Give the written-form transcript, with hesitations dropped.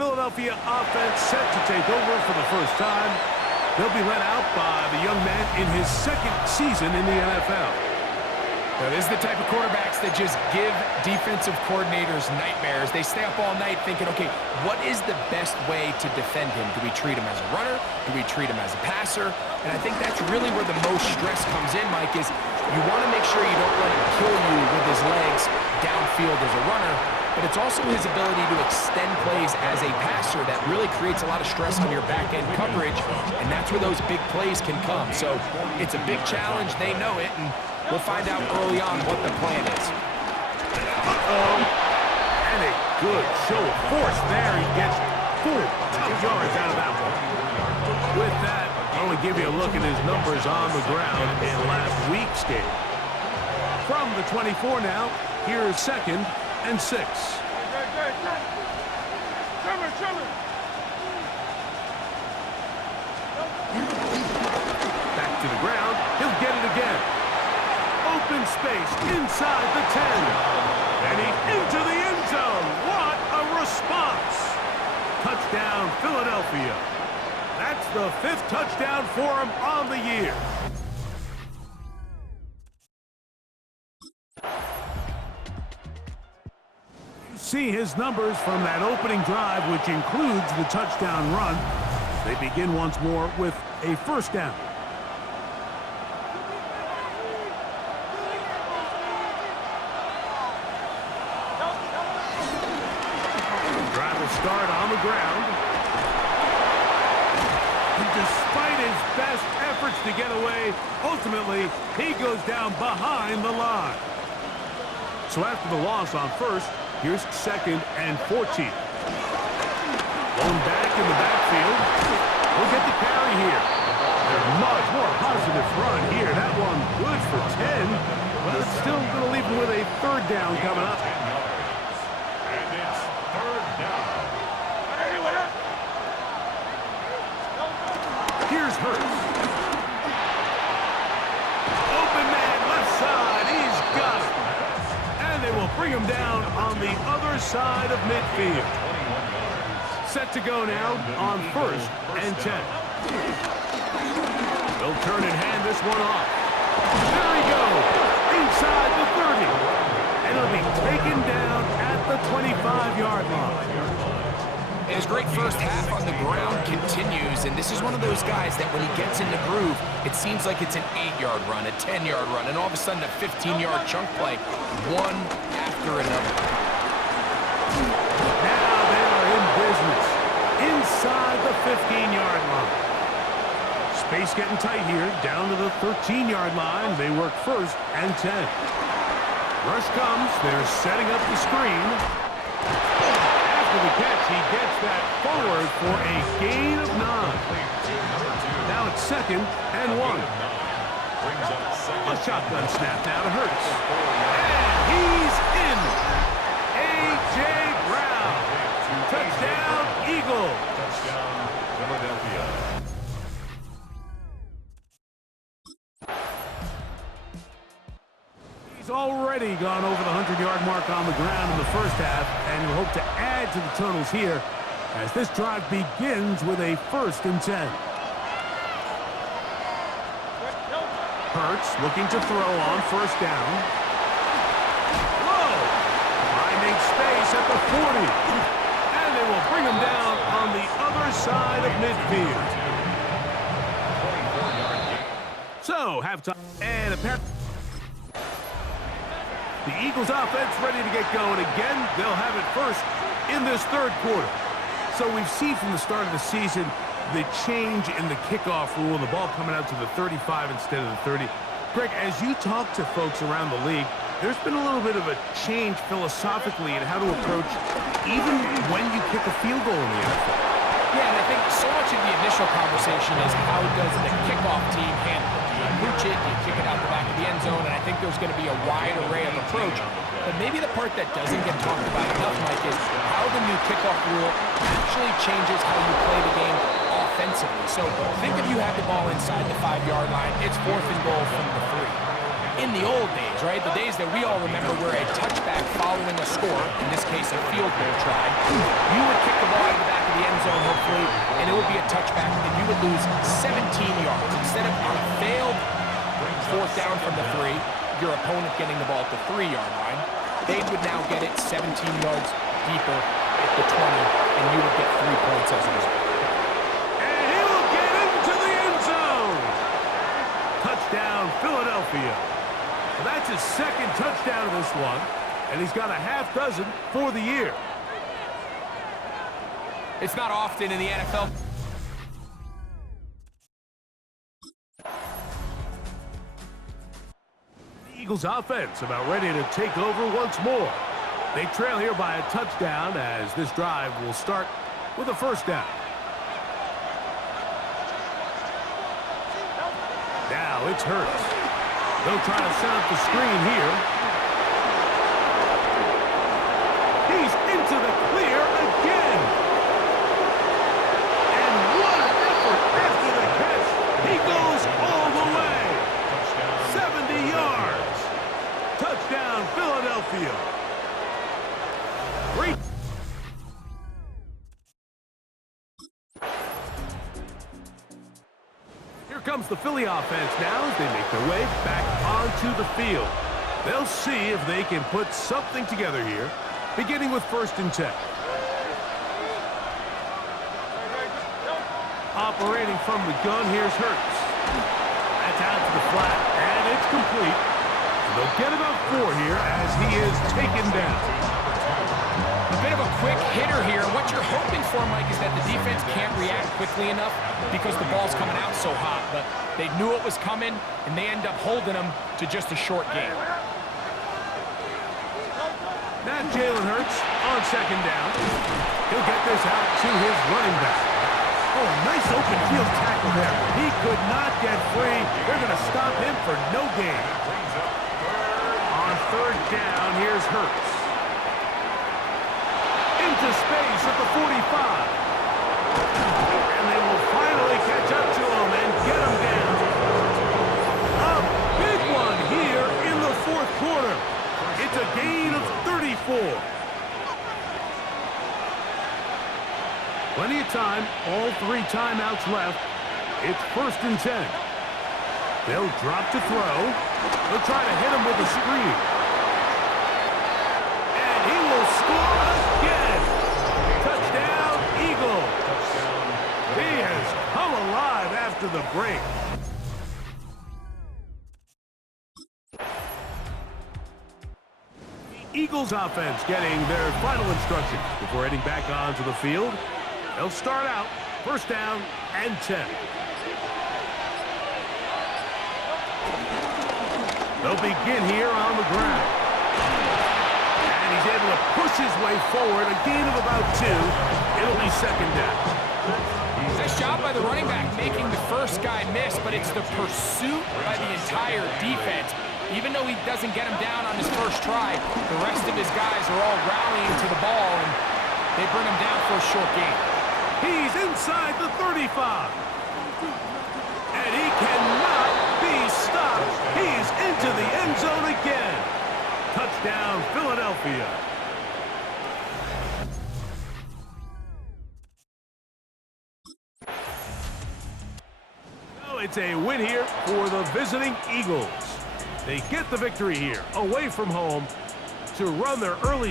Philadelphia offense set to take over for the first time. He'll be led out by the young man in his second season in the NFL. Now, this is the type of quarterbacks that just give defensive coordinators nightmares. They stay up all night thinking, okay, what is the best way to defend him? Do we treat him as a runner? Do we treat him as a passer? And I think that's really where the most stress comes in, Mike, is you want to make sure you don't let him kill you with his legs downfield as a runner, but it's also his ability to extend plays as a passer that really creates a lot of stress on your back-end coverage, and that's where those big plays can come. So it's a big challenge. They know it, and we'll find out early on what the plan is. And a good show of force there. He gets 4 tough yards out of that one. With that, I want to give you a look at his numbers on the ground in last week's game. From the 24 now, here's 2nd and 6. Back to the ground. He'll get it again. Open space inside the 10. And he's into the end zone. What a response. Touchdown, Philadelphia. That's the 5th touchdown for him on the year. You see his numbers from that opening drive, which includes the touchdown run. They begin once more with a first down. Drive will start on the ground. And despite his best efforts to get away, ultimately, he goes down behind the line. So after the loss on first, here's 2nd and 14. Blown back in the backfield. We'll get the carry here. There's much more positive run here. That one good for 10, but it's still going to leave him with a 3rd down coming up. And it's 3rd down. Here's Hurts. Open man, left side. He's got it. And they will bring him down on the other side of midfield. Set to go now on 1st and 10. They'll turn and hand this one off. There he goes. Inside the 30. And he'll be taken down at the 25-yard line. And his great first half on the ground continues, and this is one of those guys that when he gets in the groove, it seems like it's an 8-yard run, a 10-yard run, and all of a sudden a 15-yard chunk play, one after another. Now they are in business, inside the 15-yard line. Space getting tight here, down to the 13-yard line. They work 1st and 10. Rush comes, they're setting up the screen. After the catch, he gets that forward for a gain of 9. Now it's 2nd and 1. A shotgun snap now to Hurts. And he's in. A.J. Brown. Touchdown, Eagles. Touchdown, Philadelphia. He's already gone over the 100-yard mark on the ground in the first half, and he'll hope to add to the totals here as this drive begins with a 1st and 10. Hurts looking to throw on 1st down. Low. Finding space at the 40. And they will bring him down on the other side of midfield. So, halftime. And apparently the Eagles offense ready to get going again. They'll have it first in this 3rd quarter. So we've seen from the start of the season the change in the kickoff rule, the ball coming out to the 35 instead of the 30. Greg, as you talk to folks around the league, there's been a little bit of a change philosophically in how to approach even when you kick a field goal in the NFL. Yeah, and I think so much of the initial conversation is how does the kickoff team handle it? Do you mooch it? Do you kick it out the back of the end zone? And I think there's going to be a wide array of approach. But maybe the part that doesn't get talked about enough, Mike, is how the new kickoff rule actually changes how you play the game offensively. So think if you have the ball inside the 5-yard line, it's 4th and goal from the 3. in the old days, right? The days that we all remember where a touchback following a score, in this case a field goal try, you would kick the ball out of the back of the end zone, hopefully, and it would be a touchback, and you would lose 17 yards. Instead of on a failed fourth down from the 3, your opponent getting the ball at the 3-yard line, they would now get it 17 yards deeper at the 20, and you would get 3 points as a result. And he'll get into the end zone. Touchdown, Philadelphia. Well, that's his second touchdown of this one, and he's got a half dozen for the year. It's not often in the NFL. Eagles offense about ready to take over once more. They trail here by a touchdown as this drive will start with a first down. Now it's Hurts. They'll try to set up the screen here. He's into the clear again. And what an effort after the catch. He goes all the way. 70 yards. Touchdown, Philadelphia. Great. Here comes the Philly offense now as they make their way back onto the field. They'll see if they can put something together here, beginning with 1st and 10. Operating from the gun, here's Hurts. That's out to the flat, and it's complete. And they'll get about 4 here as he is taken down. A bit of a quick hitter here. What you're hoping for, Mike, is that the defense can't react quickly enough because the ball's coming out so hot. But they knew it was coming, and they end up holding them to just a short game. Now Jalen Hurts on 2nd down. He'll get this out to his running back. Oh, a nice open field tackle there. He could not get free. They're going to stop him for no gain. On 3rd down, here's Hurts. Into space at the 45. And they will finally catch up to him and get him down. A big one here in the 4th quarter. It's a gain of 34. Plenty of time, all 3 timeouts left. It's 1st and 10. They'll drop to throw. They'll try to hit him with a screen. And he will score again. Touchdown, Eagles. He has come alive after the break. The Eagles offense getting their final instructions before heading back onto the field. They'll start out 1st down and 10. They'll begin here on the ground. And he's able to push his way forward, a gain of about 2. It'll be 2nd down. Nice job by the running back making the first guy miss, but it's the pursuit by the entire defense. Even though he doesn't get him down on his first try, the rest of his guys are all rallying to the ball, and they bring him down for a short gain. He's inside the 35. And he cannot be stopped. He's into the end zone again. Touchdown, Philadelphia. So it's a win here for the visiting Eagles. They get the victory here, away from home, to run their early